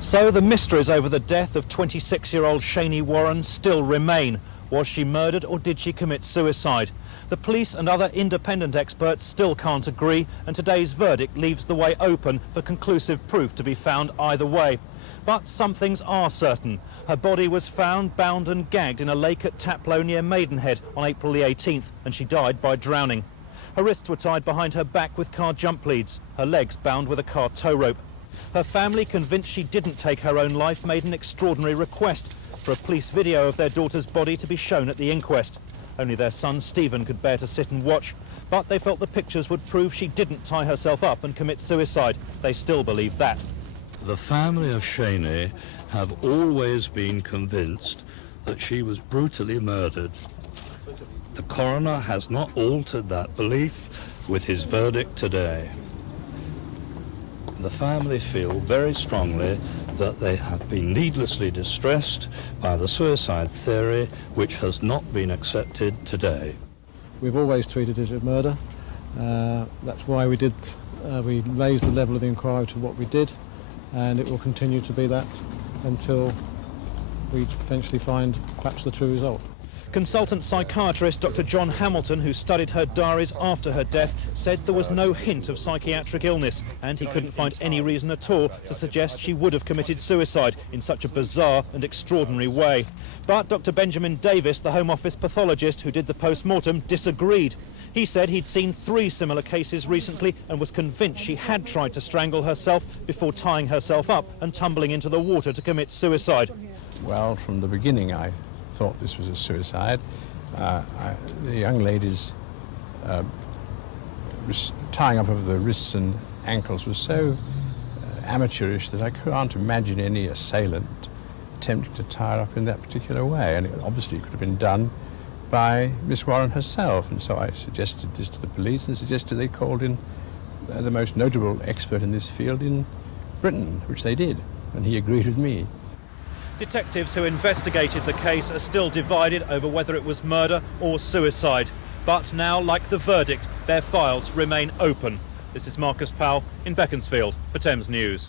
So the mysteries over the death of 26-year-old Shani Warren still remain. Was she murdered or did she commit suicide? The police and other independent experts still can't agree, and today's verdict leaves the way open for conclusive proof to be found either way. But some things are certain. Her body was found bound and gagged in a lake at Taplow near Maidenhead on April the 18th, and she died by drowning. Her wrists were tied behind her back with car jump leads, her legs bound with a car tow rope. Her family, convinced she didn't take her own life, made an extraordinary request for a police video of their daughter's body to be shown at the inquest. Only their son Stephen could bear to sit and watch, but they felt the pictures would prove she didn't tie herself up and commit suicide. They still believe that. The family of Shani have always been convinced that she was brutally murdered. The coroner has not altered that belief with his verdict today. The family feel very strongly that they have been needlessly distressed by the suicide theory, which has not been accepted today. We've always treated it as murder. That's why we raised the level of the inquiry to what we did, and it will continue to be that until we eventually find perhaps the true result. Consultant psychiatrist Dr. John Hamilton, who studied her diaries after her death, said there was no hint of psychiatric illness, and he couldn't find any reason at all to suggest she would have committed suicide in such a bizarre and extraordinary way. But Dr. Benjamin Davis, the Home Office pathologist who did the post-mortem, disagreed. He said he'd seen 3 similar cases recently and was convinced she had tried to strangle herself before tying herself up and tumbling into the water to commit suicide. Well, from the beginning I thought this was a suicide. The young lady's tying up of the wrists and ankles was so amateurish that I can't imagine any assailant attempting to tie her up in that particular way, and it obviously could have been done by Miss Warren herself. And so I suggested this to the police and suggested they called in the most notable expert in this field in Britain, which they did, and he agreed with me. Detectives who investigated the case are still divided over whether it was murder or suicide. But now, like the verdict, their files remain open. This is Marcus Powell in Beaconsfield for Thames News.